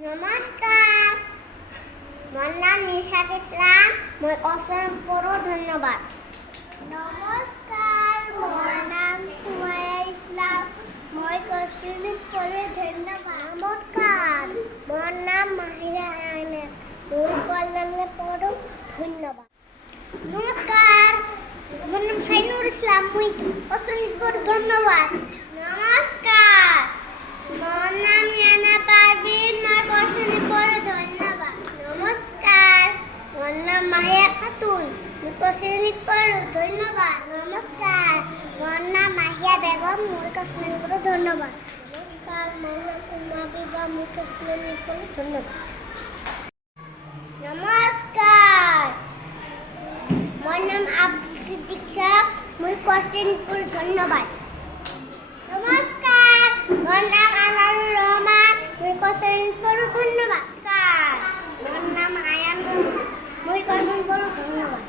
নমস্কার, মোর নাম নিশাত ইসলাম। মই কোশ্চেন পড়ো ধন্যবাদ। নমস্কার, মোর নাম সুমাইয়া ইসলাম। মই কোশ্চেন পড়ে ধন্যবাদ। নমস্কার, মোর নাম মাহিরা আয়না। মই কোশ্চেন পড়ো ধন্যবাদ। নমস্কার, মোর নাম শাইনুর ইসলাম। মই কোশ্চেন পড়ো ধন্যবাদ। নমস্কার, মোর নাম ইয়ানা পারভিন। মই কোশ্চেন পড়ো ধন্যবাদ। নমস্কার, মোর নাম মাহিয়া খাতুন। মই কোশ্চেন পড়ো ধন্যবাদ। নমস্কার, মোর নাম মাহিয়া বেগম। মই কোশ্চেন পড়ো ধন্যবাদ। নমস্কার, মোর নাম উমা বিবা। মই কোশ্চেন পড়ো ধন্যবাদ। নমস্কার, মোর নাম আব্দুল সিদ্দিক শাহ। মই কোশ্চেন পড়ো ধন্যবাদ। নমস্কার, মোর নাম আনারুর রহমান। মই কোশ্চেন পড়ো ধন্যবাদ। মোর নাম আয়ান। মই কোশ্চেন পড়ো ধন্যবাদ।